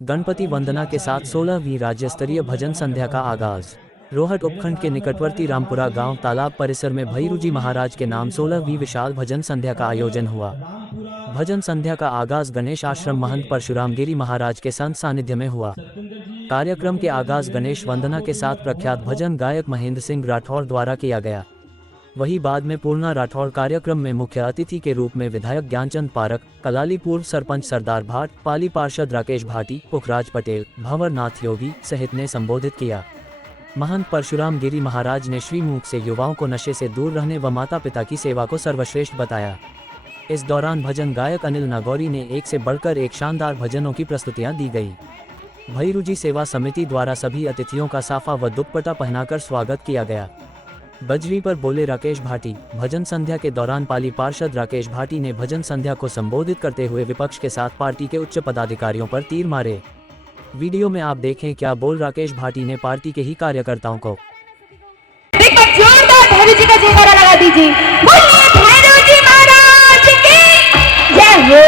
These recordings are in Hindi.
गणपति वंदना के साथ 16वीं राज्य स्तरीय भजन संध्या का आगाज। रोहट उपखंड के निकटवर्ती रामपुरा गांव तालाब परिसर में भैरूजी महाराज के नाम 16वीं विशाल भजन संध्या का आयोजन हुआ। भजन संध्या का आगाज गणेश आश्रम महंत परशुराम गिरी महाराज के संत सानिध्य में हुआ। कार्यक्रम के आगाज गणेश वंदना के साथ प्रख्यात भजन गायक महेंद्र सिंह राठौड़ द्वारा किया गया। वहीं बाद में पूर्णा राठौड़ कार्यक्रम में मुख्य अतिथि के रूप में विधायक ज्ञानचंद पारक, कलाली पूर्व सरपंच सरदार भाट, पाली पार्षद राकेश भाटी, पुखराज पटेल, भंवर नाथ योगी सहित ने संबोधित किया। महंत परशुराम गिरी महाराज ने श्रीमुख से युवाओं को नशे से दूर रहने व माता पिता की सेवा को सर्वश्रेष्ठ बताया। इस दौरान भजन गायक अनिल नागौरी ने एक से बढ़कर एक शानदार भजनों की प्रस्तुतियां दी गई। भैरूजी सेवा समिति द्वारा सभी अतिथियों का साफा व दुपट्टा पहनाकर स्वागत किया गया। बजरी पर बोले राकेश भाटी। भजन संध्या के दौरान पाली पार्षद राकेश भाटी ने भजन संध्या को संबोधित करते हुए विपक्ष के साथ पार्टी के उच्च पदाधिकारियों पर तीर मारे। वीडियो में आप देखें क्या बोल राकेश भाटी ने पार्टी के ही कार्यकर्ताओं को। एक बार जोरदार भैरूजी का जयकारा लगा दीजिए। बोलिए भैरूजी महाराज की जय हो।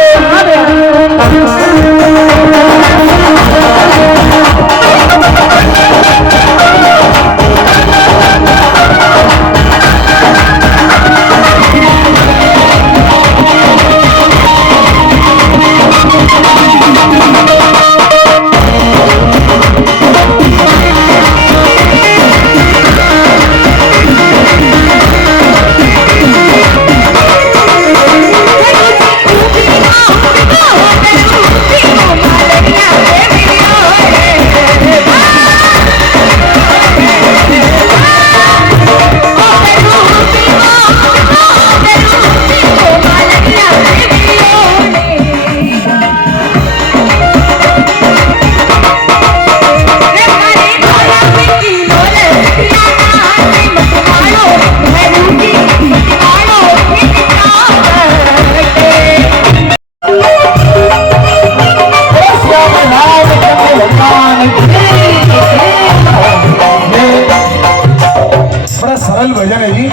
बड़ा सरल भजन है जी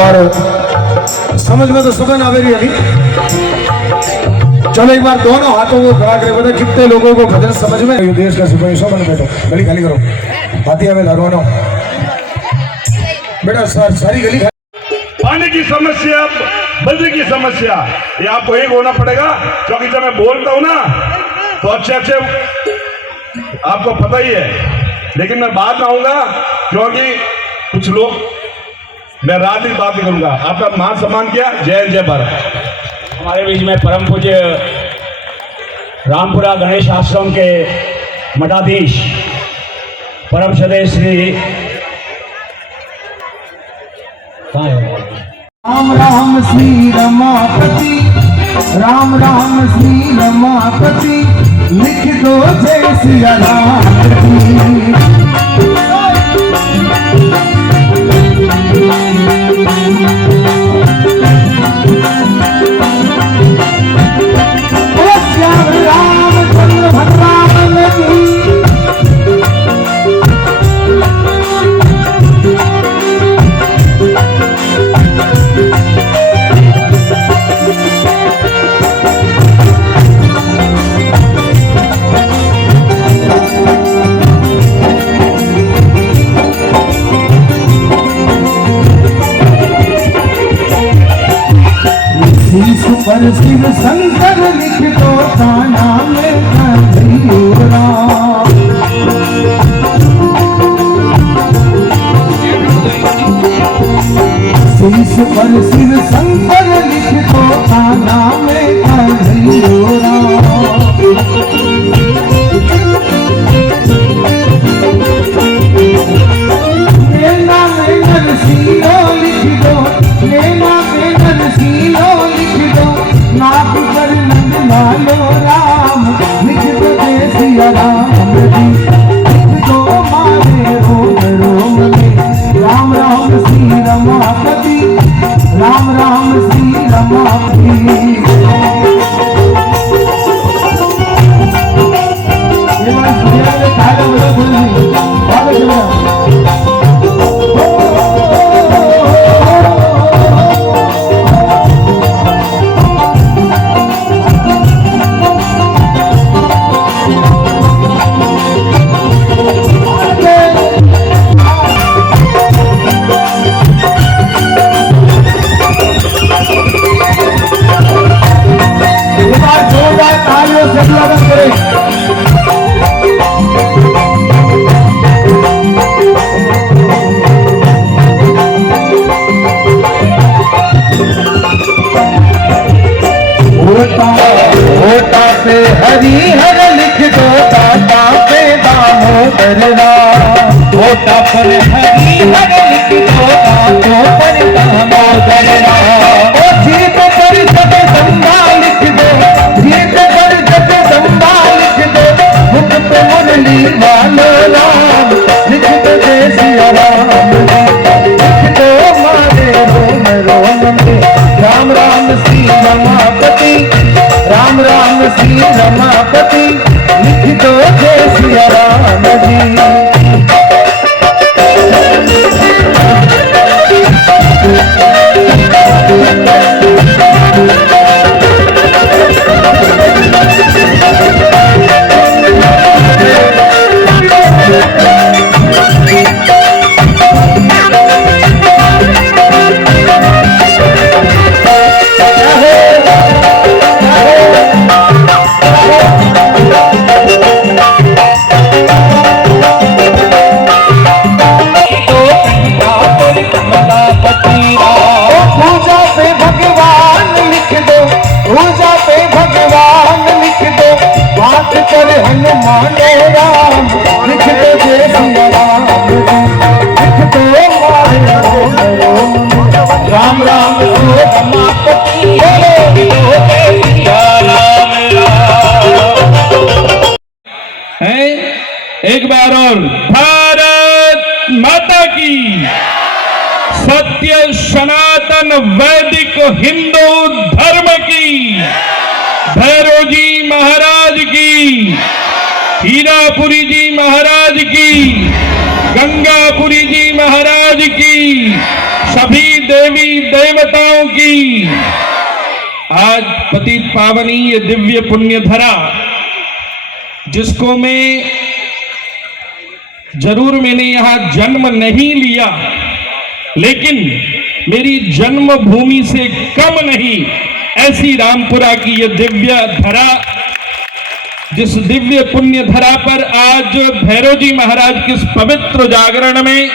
और समझ में तो सुगन आवे रही है। चलो एक बार दोनों हाथों को खड़ा करे बता कितने लोगों को भजन समझ में। देश का सिपाही सो बन बैठो, गली खाली करो, हाथी आवे लारो बेटा सारी गली। पानी की समस्या, बजरी की समस्या, ये आपको एक होना पड़ेगा क्योंकि जब मैं बोलता हूं ना तो अच्छे आपको पता ही है, लेकिन मैं बाद में आऊंगा क्योंकि कुछ लोग मैं रात ही बात नहीं करूंगा। आपका मान सम्मान किया, जय जय भारत। हमारे बीच में परम पूज्य रामपुरा गणेश आश्रम के मठाधीश परम श्रद्धेय श्री राम राम श्री रमापति, राम राम श्री रमापति, लिख दो जय सिया राम। रामचंद्र भगवान की पर शिव शंकर लिख दो ताना में कन्हैया। शीश पर शिव शंकर लिख दो ताना में कन्हैया। नैना में नरसिंहो लिख दो, नैना में नरसिंहो लिख दो, नाथ पर नंद लालो राम, लिख दो जय सिया राम जी, लिख दो मारे रोम रोम में। राम राम श्री रमापति, राम राम श्री रमा जोर से स्वागत करें। होता पे हरी हर लिख दो, दाता पे दामोदर राम। होता पर हरी हर लिख दो, दातों पर दामोदर राम। ओ जीत पर जब संभा लिख दो, जीत पर जब संभा लिख दो, मुख पे मुरली मानो राम। लिख दो जय सिया राम, लिख दो मारे रोम रोम में राम राम श्री रमापति, राम राम श्री रमापति। लिख दो जय सिया राम जी। हनुमान राम लिख दो जय सिया राम, लिख दो राम राम रमापति, एक बार और भारत माता की, सत्य सनातन वैदिक हिंदू धर्म की, भैरव जी महाराज की, हीरापुरी जी महाराज की, गंगापुरी जी महाराज की, सभी देवी देवताओं की। आज पतित पावनी ये दिव्य पुण्य धरा, जिसको मैंने यहां जन्म नहीं लिया, लेकिन मेरी जन्मभूमि से कम नहीं, ऐसी रामपुरा की ये दिव्य धरा, जिस दिव्य पुण्य धरा पर आज भैरव जी महाराज के इस पवित्र जागरण में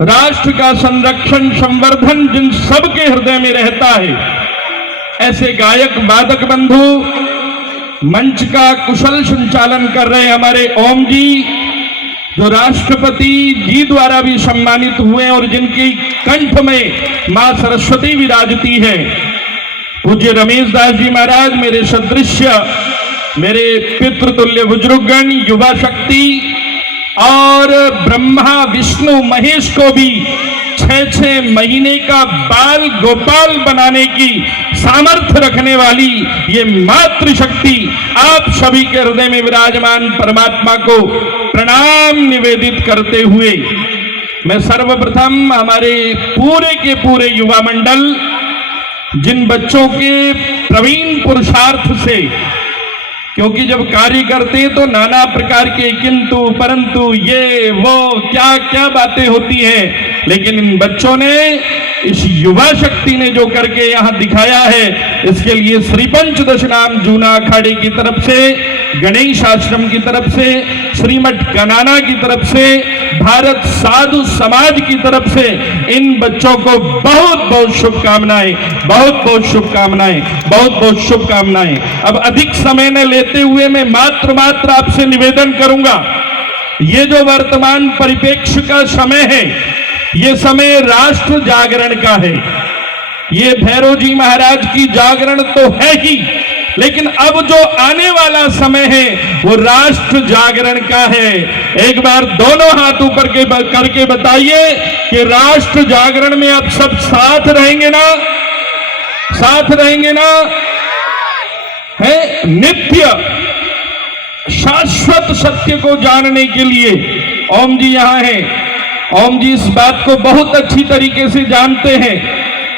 राष्ट्र का संरक्षण संवर्धन जिन सबके हृदय में रहता है, ऐसे गायक वादक बंधु, मंच का कुशल संचालन कर रहे हमारे ओम जी, जो राष्ट्रपति जी द्वारा भी सम्मानित हुए और जिनकी कंठ में मां सरस्वती विराजती है, पूज्य रमेश दास जी महाराज, मेरे सदृश्य, मेरे पितृतुल्य बुजुर्गगण, युवा शक्ति और ब्रह्मा विष्णु महेश को भी 6-6 महीने का बाल गोपाल बनाने की सामर्थ्य रखने वाली ये मातृशक्ति, आप सभी के हृदय में विराजमान परमात्मा को प्रणाम निवेदित करते हुए मैं सर्वप्रथम हमारे पूरे के पूरे युवा मंडल, जिन बच्चों के प्रवीण पुरुषार्थ से, क्योंकि जब कार्य करते हैं तो नाना प्रकार के किंतु परंतु ये वो क्या क्या बातें होती हैं, लेकिन इन बच्चों ने, इस युवा शक्ति ने जो करके यहाँ दिखाया है, इसके लिए श्री पंचदश नाम जूना अखाड़े की तरफ से, गणेश आश्रम की तरफ से, श्रीमठ कनाना की तरफ से, भारत साधु समाज की तरफ से इन बच्चों को बहुत बहुत शुभकामनाएं, बहुत बहुत शुभकामनाएं, बहुत बहुत शुभकामनाएं। अब अधिक समय न लेते हुए मैं मात्र आपसे निवेदन करूंगा, ये जो वर्तमान परिप्रेक्ष्य का समय है, ये समय राष्ट्र जागरण का है। ये भैरव जी महाराज की जागरण तो है ही, लेकिन अब जो आने वाला समय है वो राष्ट्र जागरण का है। एक बार दोनों हाथ ऊपर करके बताइए कि राष्ट्र जागरण में आप सब साथ रहेंगे ना, साथ रहेंगे ना? है नित्य शाश्वत सत्य को जानने के लिए ओम जी यहां हैं। ओम जी इस बात को बहुत अच्छी तरीके से जानते हैं।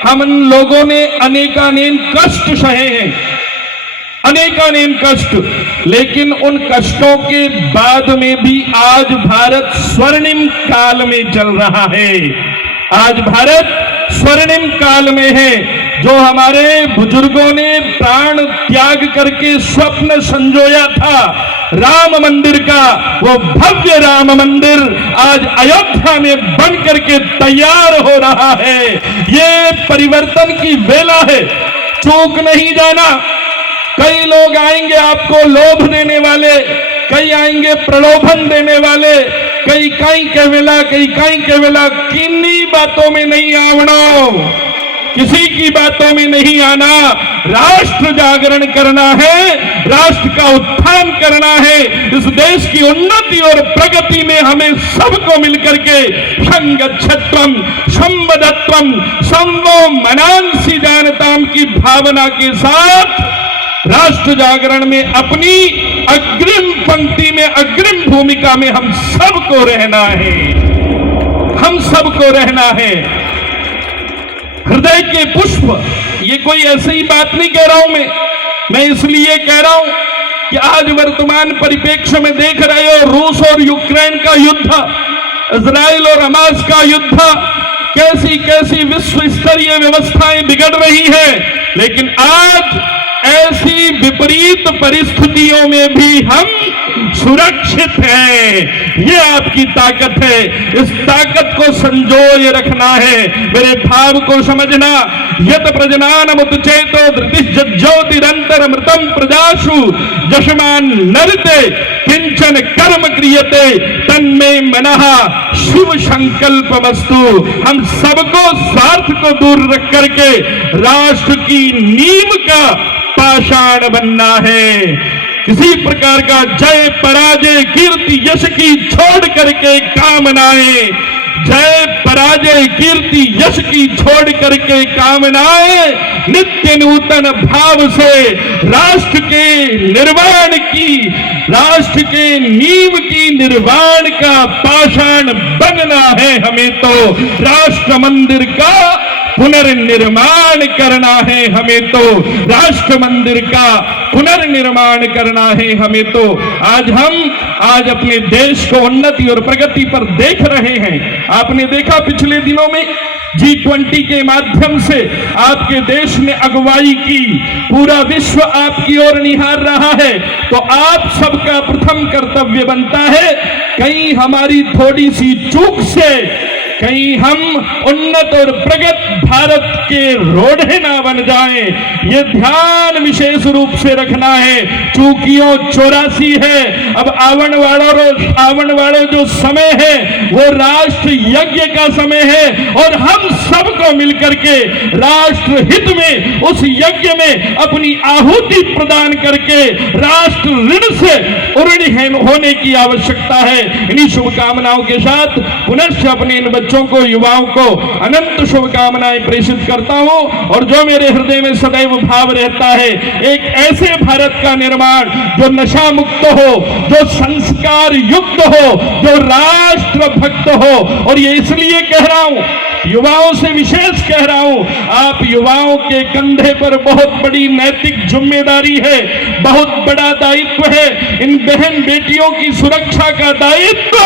हम लोगों ने अनेकानेक कष्ट सहे हैं, अनेकानेक कष्ट, लेकिन उन कष्टों के बाद में भी आज भारत स्वर्णिम काल में चल रहा है। आज भारत स्वर्णिम काल में है। जो हमारे बुजुर्गों ने प्राण त्याग करके स्वप्न संजोया था राम मंदिर का, वो भव्य राम मंदिर आज अयोध्या में बन करके तैयार हो रहा है। ये परिवर्तन की वेला है, चूक नहीं जाना। कई लोग आएंगे आपको लोभ देने वाले, कई आएंगे प्रलोभन देने वाले, कई के वेला किन्हीं बातों में नहीं आवना, किसी की बातों में नहीं आना। राष्ट्र जागरण करना है, राष्ट्र का उत्थान करना है। इस देश की उन्नति और प्रगति में हमें सबको मिलकर के संगच्छत्वम संवदत्वम संवो मनांसी जानताम की भावना के साथ राष्ट्र जागरण में अपनी अग्रिम पंक्ति में, अग्रिम भूमिका में हम सबको रहना है, हम सबको रहना है। हृदय के पुष्प, ये कोई ऐसी ही बात नहीं कह रहा हूं मैं इसलिए कह रहा हूं कि आज वर्तमान परिप्रेक्ष्य में देख रहे हो रूस और यूक्रेन का युद्ध, इजराइल और हमास का युद्ध, कैसी कैसी विश्व स्तरीय व्यवस्थाएं बिगड़ रही है। लेकिन आज ऐसी विपरीत परिस्थितियों में भी हम सुरक्षित हैं। ये आपकी ताकत है, इस ताकत को संजोए रखना है। मेरे भाव को समझना। यत प्रजनानमुत चेतो धृतिश्च ज्योतिरंतरमृतम प्रजाशु जशमान नरते किंचन कर्म क्रियते तन्मे मनः शिव संकल्पमस्तु। हम सबको स्वार्थ को दूर रख करके राष्ट्र की नींव का पाषाण बनना है। किसी प्रकार का जय पराजय कीर्ति यश की छोड़ करके कामनाएं, जय पराजय कीर्ति यश की छोड़ करके कामनाएं नित्य नूतन भाव से राष्ट्र के निर्माण की, राष्ट्र के नींव की निर्माण का पाषाण बनना है। हमें तो राष्ट्र मंदिर का पुनर्निर्माण करना है, हमें तो राष्ट्र मंदिर का पुनर्निर्माण करना है। हमें तो आज अपने देश को उन्नति और प्रगति पर देख रहे हैं। आपने देखा पिछले दिनों में G20 के माध्यम से आपके देश ने अगुवाई की, पूरा विश्व आपकी ओर निहार रहा है। तो आप सबका प्रथम कर्तव्य बनता है, कहीं हमारी थोड़ी सी चूक से कहीं हम उन्नत और प्रगत भारत के रोढ़े ना बन जाएं, ये ध्यान विशेष रूप से रखना है। चूकियों 84 है। अब आवन वालों जो समय है वो राष्ट्र यज्ञ का समय है और हम सबको मिलकर के राष्ट्र हित में उस यज्ञ में अपनी आहुति प्रदान करके राष्ट्र ऋण से ऋणी होने की आवश्यकता है। इन्हीं शुभकामनाओं के साथ पुनश्च अपने इन बच्चों को, युवाओं को अनंत शुभकामनाएं प्रेषित करता हूं। और जो मेरे हृदय में सदैव भाव रहता है, एक ऐसे भारत का निर्माण जो नशा मुक्त हो, जो संस्कार युक्त हो, जो राष्ट्र भक्त हो। और ये इसलिए कह रहा हूं, युवाओं से विशेष कह रहा हूं, आप युवाओं के कंधे पर बहुत बड़ी नैतिक जिम्मेदारी है, बहुत बड़ा दायित्व है। इन बहन बेटियों की सुरक्षा का दायित्व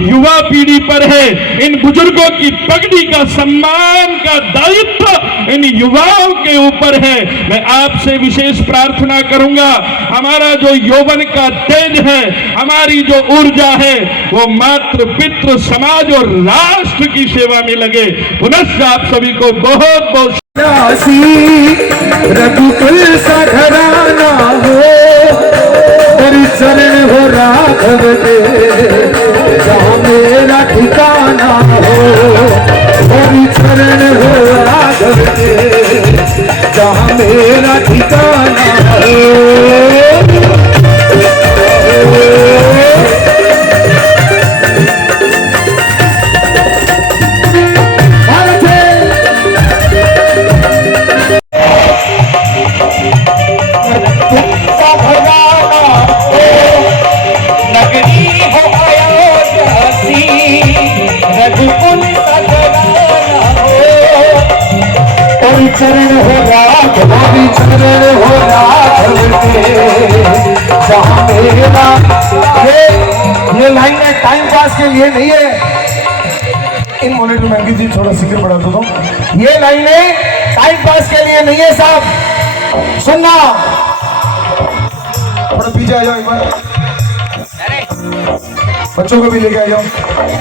युवा पीढ़ी पर है। इन बुजुर्गों की पगड़ी का सम्मान का दायित्व इन युवाओं के ऊपर है। मैं आपसे विशेष प्रार्थना करूंगा, हमारा जो यौवन का तेज है, हमारी जो ऊर्जा है, वो मातृ पितृ समाज और राष्ट्र की सेवा में लगे। पुनश्च आप सभी को बहुत बहुत रघुकुल सा घराना हो, तेरी चरण हो राघव के, जहाँ मेरा ठिकाना हो। तेरी चरण हो राघव के, जहाँ मेरा ठिकाना हो। चरण हो राघव, चरण हो राघव के, जहाँ मेरा। ये लाइन है टाइम पास के लिए नहीं है। इन मॉनिटर मैंगी जी थोड़ा सिक्र बढ़ा दो। ये लाइनें टाइम पास के लिए नहीं है साहब, सुनना। थोड़ा पीछे आ जाओ एक बार, बच्चों को भी लेके आ जाओ।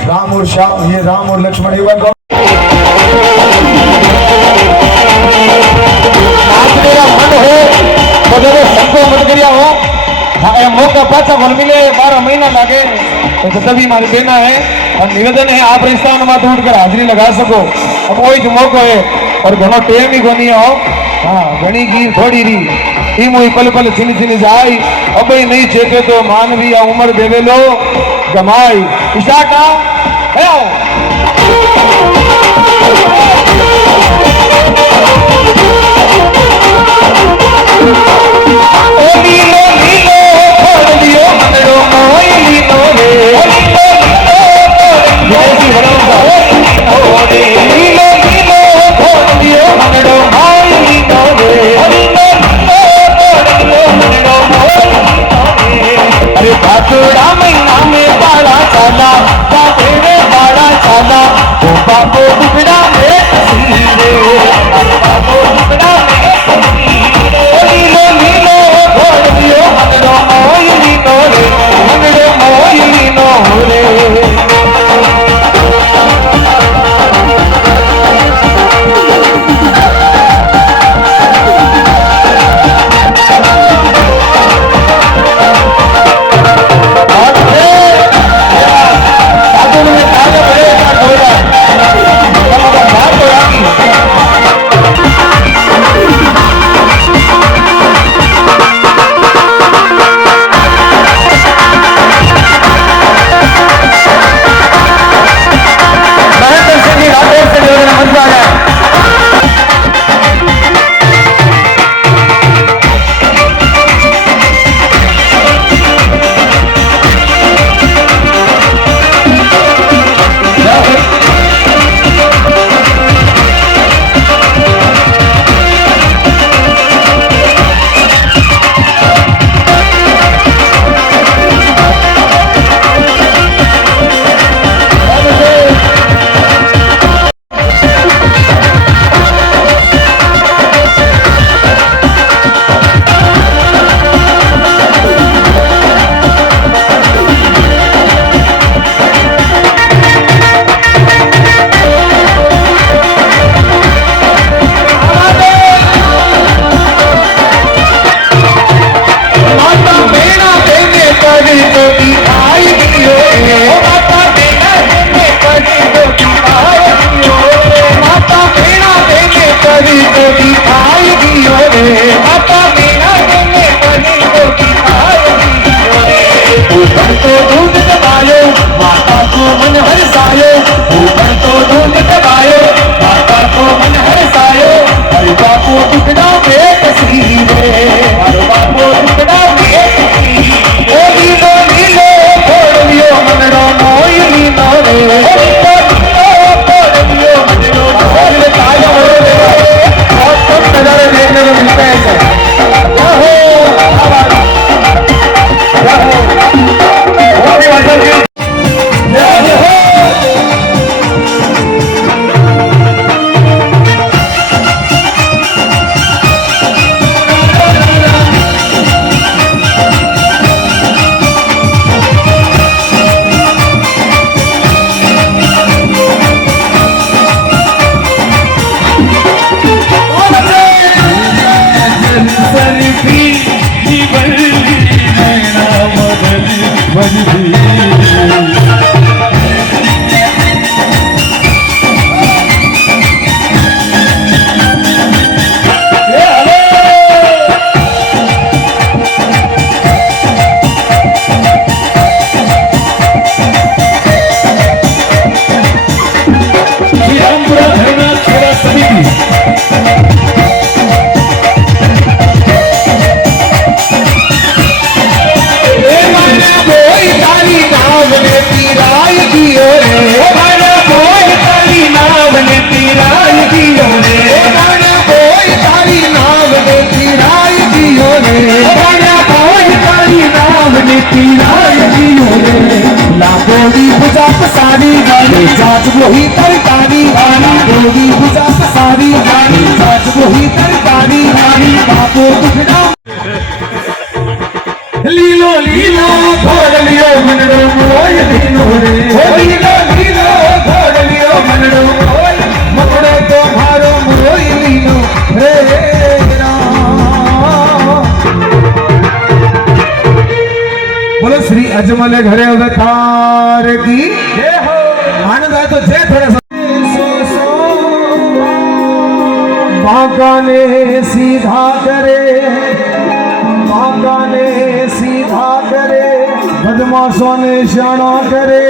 राम और श्याम, ये राम और लक्ष्मण, एक बार नाचने का मन हो तो देखो सबको मत करिया हो। हाँ, ये मौका पाचा मन मिले 12 महीना लगे तो तभी मारी देना है। और निवेदन है आप रिश्ता माथे उठकर हाजिरी लगा सको। अब वही जो मौको है और घणो टेम ही कोनी हो। हाँ, घनी की थोड़ी री ई मुई पल पल छिनी छिनी जाई। अब ही नहीं चेते तो मानवी या उम्र देवे लो गमाई। ईशा का है पसारी जात वही तरकारी गोली भुजा पसारी जात वही तरकारी बापो दुखड़ा लीलो लीलो घोड़ लियो मनड़ो मोय लीलो रे लीलो लीलो घोड़ लियो मनड़ो मोय मकड़ो तो मारो मोय लीलो रे बोलो श्री अजमल घरे अवतार की जय हो। आनंद है तो जय थोड़ा सा बांका ने सीधा करे बांका ने सीधा करे बदमाशों ने शाना करे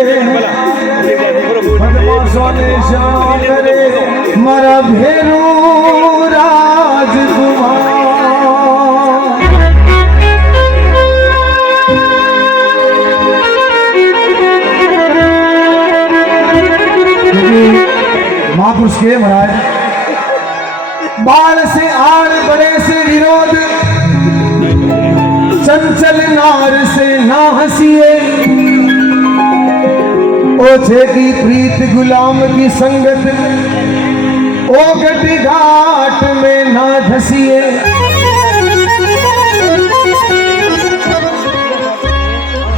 बदमाशों ने शाना करे मरा भेरू राजकुमार महापुरुष के महाराज बाल से आड़ बड़े से विरोध चंचल नार से ना हंसिए ओछे की प्रीत गुलाम की संगत ओ गटी घाट में ना धसिए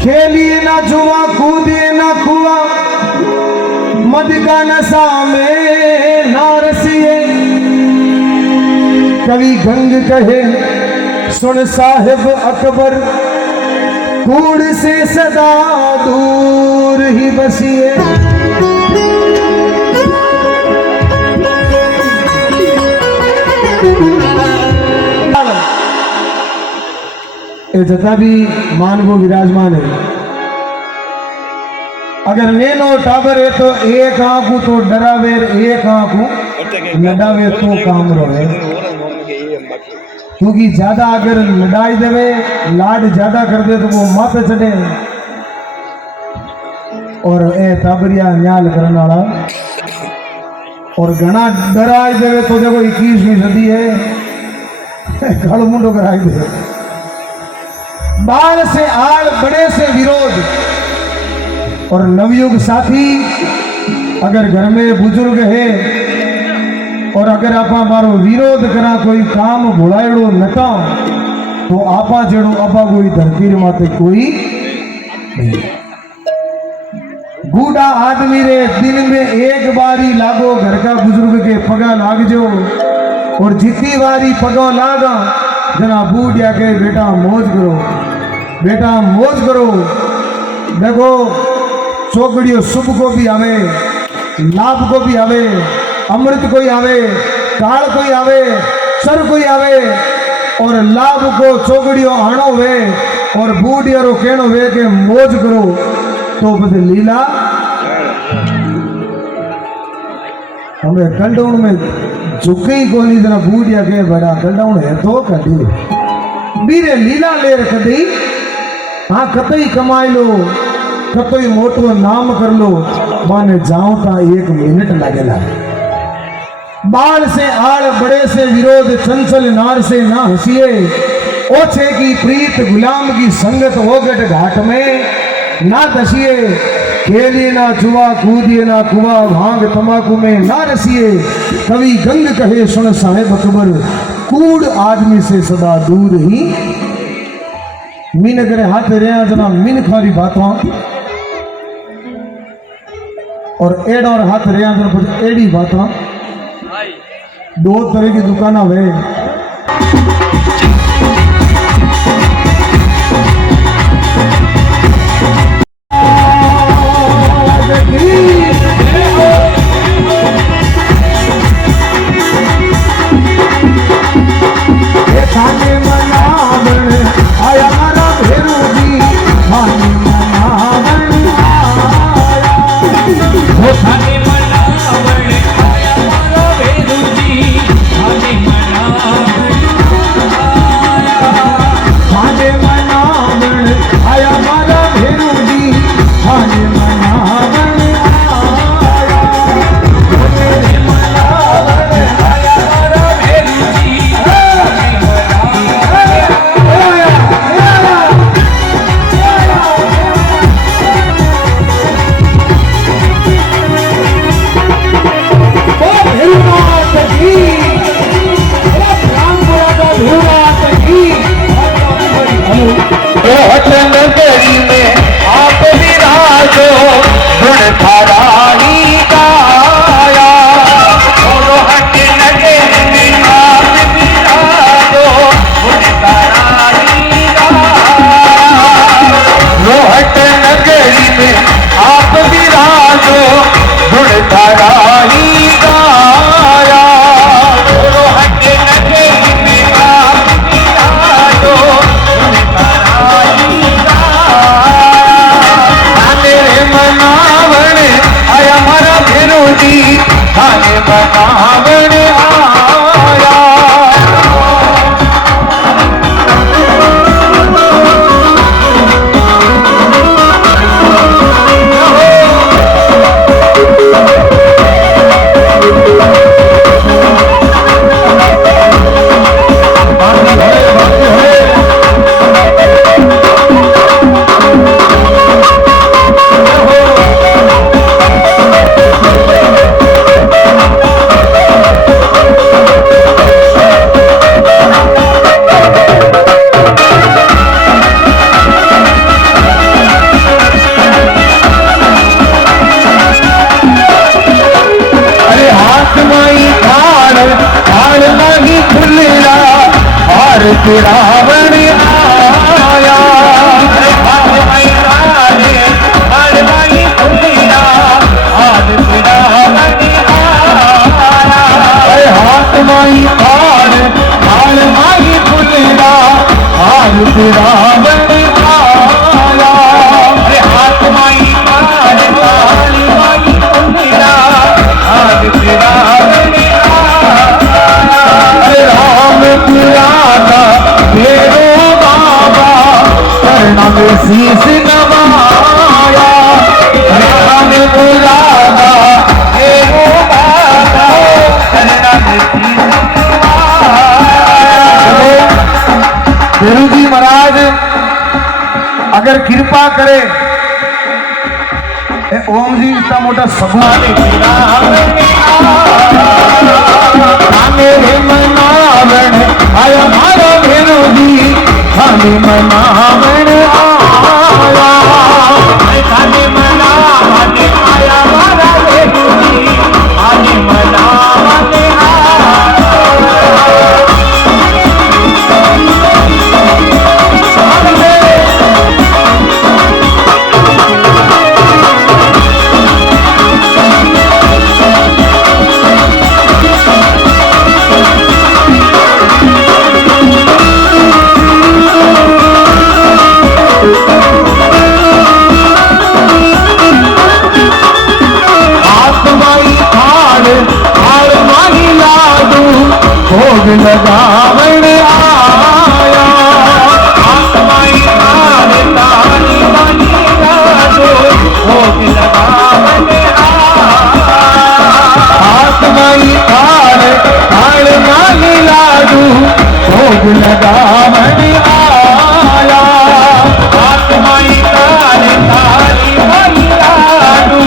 खेलिए ना जुआ कूदिए ना कुआ मद का नशा में ना रसिए कवि गंग कहे सुन साहिब अकबर कूड़ से सदा दूर ही बसिए जता भी मानवो विराजमान है अगर नैनो टाबर है तो एक आंखू तो डरावे एक आंखू लडावे तो काम रोए क्योंकि ज्यादा अगर लड़ाई देवे लाड ज्यादा कर दे तो वो माथे चढ़े और ए टाबरिया न्याल करने वाला और घना डराई देवे तो देखो 21वीं सदी है खड़ मुंडो कराई दे बाल से आड़ बड़े से विरोध और नवयुग साथी अगर घर में बुजुर्ग है और अगर आपा मारो विरोध करा कोई काम भुलायड़ो नटा तो आपा जेड़ो आपा कोई धरती माते कोई नहीं बूढ़ा आदमी रे दिन में एक बारी लागो घर का बुजुर्ग के पगा लाग जो और जितनी बारी पगा लागा जना बूढ़िया के बेटा मौज करो देखो चौकड़ियों शुभ को भी आवे लाभ को भी आवे अमृत कोई आवे काल कोई आवे सर कोई आवे और लाभ को चौकड़ियों आनो वे और बूढ़ियारो कहनो वे के मौज करो तो बस लीला हमें कंडाउन में झुके ही कोनी जना बूढ़िया के बड़ा कंडाउन है तो कदी बीरे लीला लेर कदी हाँ कतई कमाई लो कतई मोटो नाम कर लो माने जाओ ता 1 मिनट लगेला बाल से आड़ बड़े से विरोध चंचल नार से ना हंसिए ओछे की प्रीत गुलाम की संगत ओगट घाट में ना दसिए खेलिए ना जुआ कूदिए ना कुआ भांग तंबाकू में ना रसिए कवि गंग कहे सुन साहेब अकबर कूड़ आदमी से सदा दूर ही मीन करे हाथ रेया जना मीन खारी बातों और एड़ और हाथ रेया जना कुछ एड़ी बातों 2 तरह की दुकान है आया मारा भेरू जी मानी मनावन रोहट नगरी में आप विराजो गुण थारा ही गाया। रोहट नगरी में आप विराजो गुण थारा ही गाया। रोहट नगरी में आप विराजो गुण थारा ही गाया। रोहट नगरी में आप विराजो गुण थारा ही गाया। मेरे मनावण आया मारा विरोधी, थाने मनावण आया। रावण आया। हाथ माई पार हाल माई खुलेगा, हाल रावण आया। हाथ माई पार हाल माई खुलेगा, हाल रावण राम पुराना मेरो बाबा करना में शीश नवाया। राम पुराना मेरो बाबा करना में शीश नवाया। गुरु जी महाराज अगर कृपा करे ओम जी इतना मोटा सबूत मेरे मनावण आया मारा विरोधी, खाने मनावण आया। खाने मनावण आया मारा विरोधी, खाने मनावण भोग लगावण आया। आत्माई ताल ताली बनी राजो भोग लगावण आया। आत्माई ताल ताल मानी लाडू भोग लगावण आया। आत्माई ताल ताली बनी लाडू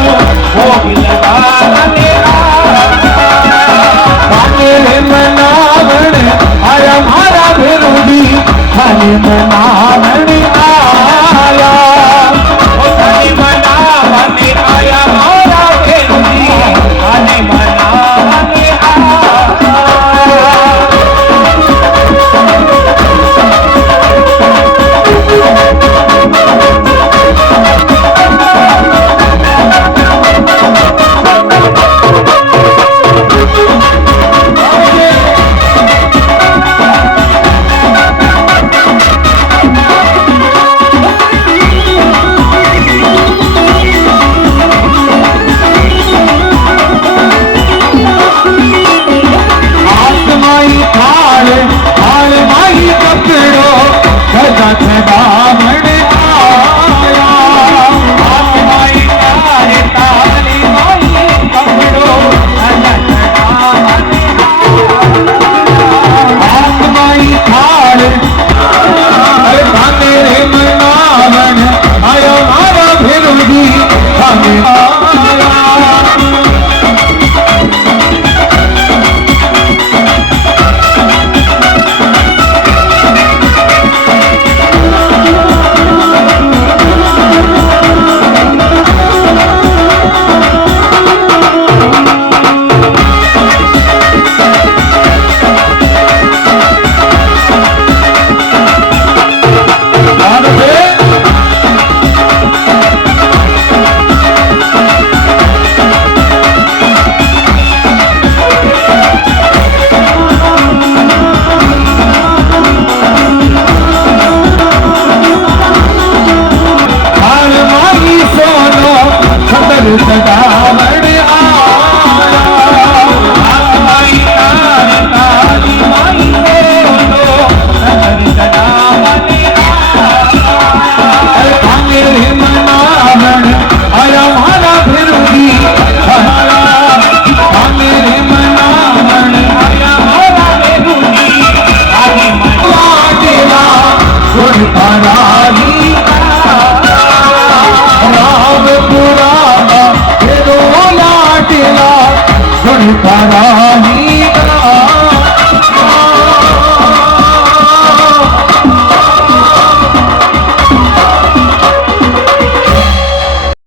भोग लगावण आया। मनावण आया मारा विरोधी, खाने मनावण आया। खाने मनावण आया मारा विरोधी, खाने मनावण छदावण आया। आत्माई ताल ताली माई पकड़ो, आत्माई थाल मेरे मनावण आया मारा विरोधी,